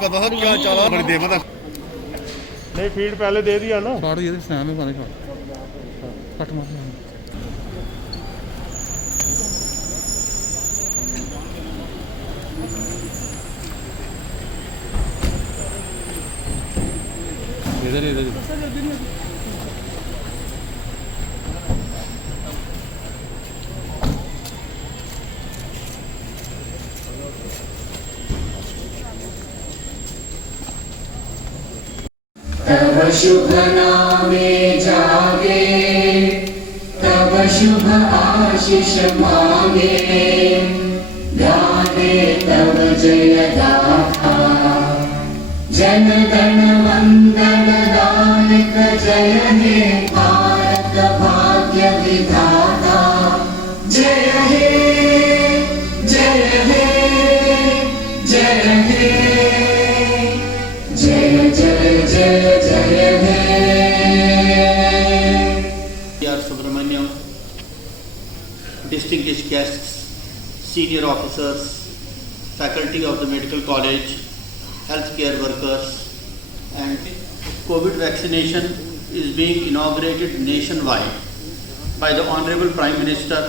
पता था क्या चला बड़ी देर में नहीं फीड पहले दे दिया ना। शॉट ये स्नैप में पानी शॉट कट मार इधर इधर तब शुभ नामे जागे, तब शुभ आशीष मांगे, गाने तब जय गाथा, जन गण वंदन दायक जय हे भारत भाग्य विधाता। जय हे जय हे जय हे जय जय जय जय हे। R. Subramaniam, distinguished guests, senior officers, faculty of the medical college, healthcare workers, and COVID vaccination is being inaugurated nationwide by the Honorable Prime Minister,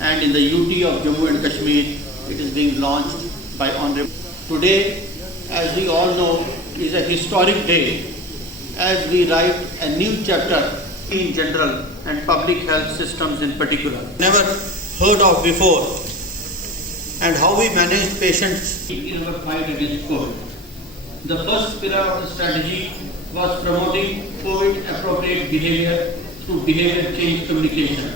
and in the UT of Jammu and Kashmir it is being launched by Honorable. Today, as we all know, is a historic day as we write a new chapter in general and public health systems in particular. Never heard of before, and how we managed patients in our fight against COVID. The first pillar of the strategy was promoting COVID appropriate behavior through behavior change communication.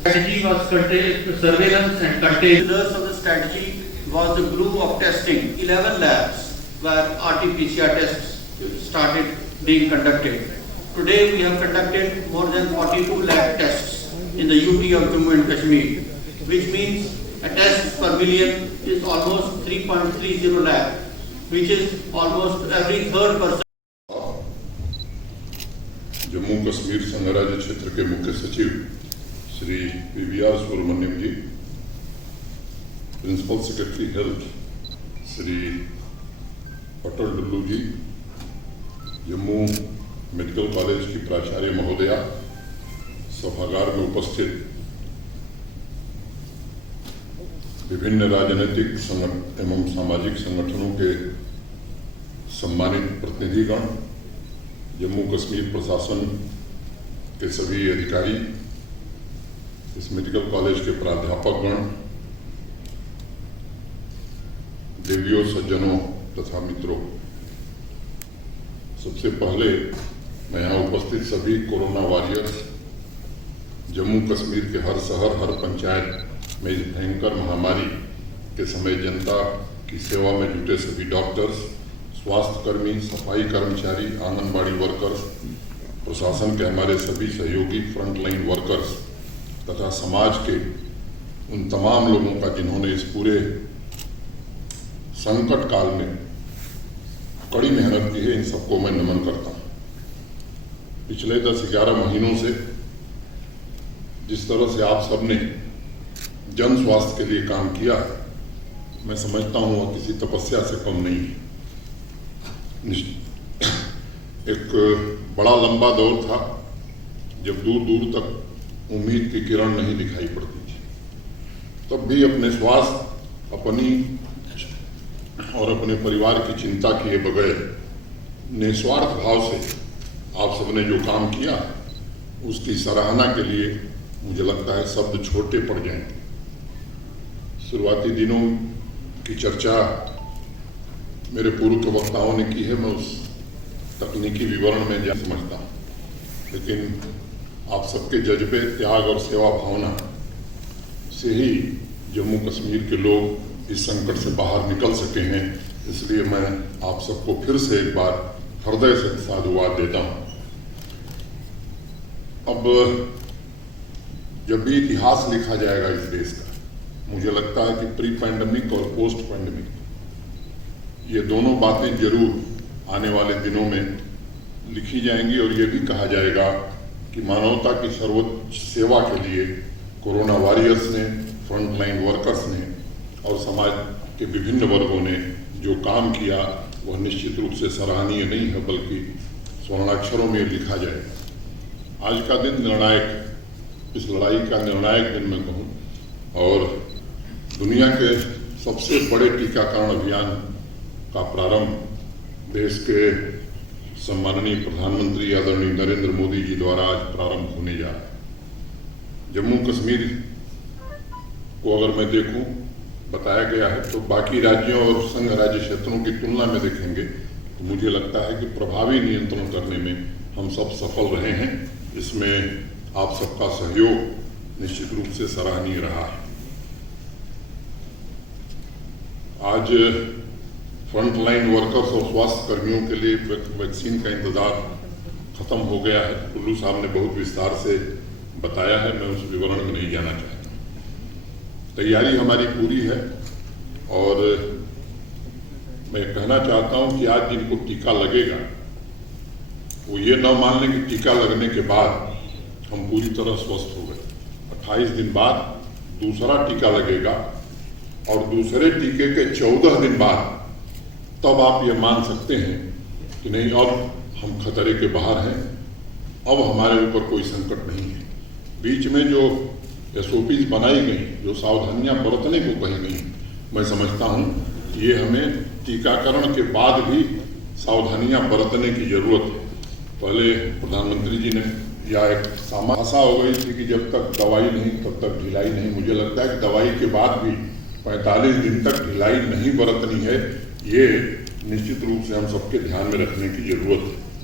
Strategy was surveillance and containment. Pillars of the strategy was the group of testing. 11 labs where RT-PCR tests started being conducted. Today we have conducted more than 42 lakh tests in the UT of Jammu and Kashmir, which means a test per million is almost 3.30 lakh, which is almost every third person. Jammu Kashmir संघ राज्य क्षेत्र के मुख्य सचिव Shri PVR Subramaniam जी, principal secretary health Shri Atal Dullu जी, Jammu medical college की प्राचार्य महोदया, सभागार में उपस्थित विभिन्न राजनीतिक एवं सामाजिक संगठनों के सम्मानित प्रतिनिधिगण, जम्मू कश्मीर प्रशासन के सभी अधिकारी, इस मेडिकल कॉलेज के प्राध्यापकगण, देवियों, सज्जनों तथा मित्रों, सबसे पहले मैं यहाँ उपस्थित सभी कोरोना वॉरियर्स, जम्मू कश्मीर के हर शहर, हर पंचायत में इस भयंकर महामारी के समय जनता की सेवा में जुटे सभी डॉक्टर्स, स्वास्थ्यकर्मी, सफाई कर्मचारी, आंगनबाड़ी वर्कर्स, प्रशासन के हमारे सभी सहयोगी, फ्रंटलाइन वर्कर्स तथा समाज के उन तमाम लोगों का जिन्होंने इस पूरे संकट काल में कड़ी मेहनत की है, इन सबको मैं नमन करता हूं। पिछले 10-11 महीनों से जिस तरह से आप सबने जन स्वास्थ्य के लिए काम किया है, मैं समझता हूं वह किसी तपस्या से कम नहीं है। एक बड़ा लंबा दौर था जब दूर दूर तक उम्मीद की किरण नहीं दिखाई पड़ती थी, तब भी अपने स्वास्थ्य, अपनी और अपने परिवार की चिंता किए बगैर निस्वार्थ भाव से आप सबने जो काम किया, उसकी सराहना के लिए मुझे लगता है शब्द छोटे पड़ जाएंगे। शुरुआती दिनों की चर्चा मेरे पूर्व के वक्ताओं ने की है, मैं उस तकनीकी विवरण में जा समझता हूँ, लेकिन आप सबके जज्बे, त्याग और सेवा भावना से ही जम्मू कश्मीर के लोग इस संकट से बाहर निकल सके हैं। इसलिए मैं आप सबको फिर से एक बार हृदय से साधुवाद देता हूँ। अब जब भी इतिहास लिखा जाएगा इस देश का, मुझे लगता है कि प्री पैंडेमिक और पोस्ट पैंडेमिक ये दोनों बातें जरूर आने वाले दिनों में लिखी जाएंगी, और ये भी कहा जाएगा कि मानवता की सर्वोच्च सेवा के लिए कोरोना वॉरियर्स ने, फ्रंटलाइन वर्कर्स ने और समाज के विभिन्न वर्गों ने जो काम किया, वह निश्चित रूप से सराहनीय नहीं है, बल्कि स्वर्णाक्षरों में लिखा जाए। आज का दिन निर्णायक, इस लड़ाई का निर्णायक दिन मैं कहूँ, और दुनिया के सबसे बड़े टीकाकरण अभियान का प्रारंभ देश के सम्माननीय प्रधानमंत्री आदरणीय नरेंद्र मोदी जी द्वारा आज प्रारंभ होने जा रहा है। जम्मू कश्मीर को अगर मैं देखूं, बताया गया है तो बाकी राज्यों और संघ राज्य क्षेत्रों की तुलना में देखेंगे तो मुझे लगता है कि प्रभावी नियंत्रण करने में हम सब सफल रहे हैं। इसमें आप सबका सहयोग निश्चित रूप से सराहनीय रहा है। आज फ्रंटलाइन वर्कर्स और स्वास्थ्य कर्मियों के लिए वैक्सीन का इंतजार खत्म हो गया है। टुल्लू साहब ने बहुत विस्तार से बताया है, मैं उस विवरण में नहीं जाना चाहता। तैयारी हमारी पूरी है और मैं कहना चाहता हूं कि आज जिनको टीका लगेगा वो ये न मान लें कि टीका लगने के बाद हम पूरी तरह स्वस्थ हो गए। 28 दिन बाद दूसरा टीका लगेगा और दूसरे टीके के 14 दिन बाद तब आप ये मान सकते हैं कि नहीं, अब हम खतरे के बाहर हैं, अब हमारे ऊपर कोई संकट नहीं है। बीच में जो SOPs बनाई गई, जो सावधानियां बरतने को कही गई, मैं समझता हूं ये हमें टीकाकरण के बाद भी सावधानियां बरतने की जरूरत है। पहले प्रधानमंत्री जी ने या एक आशा हो गई थी कि जब तक दवाई नहीं तब तक ढिलाई नहीं। मुझे लगता है कि दवाई के बाद भी 45 दिन तक ढिलाई नहीं बरतनी है। ये निश्चित रूप से हम सबके ध्यान में रखने की जरूरत है।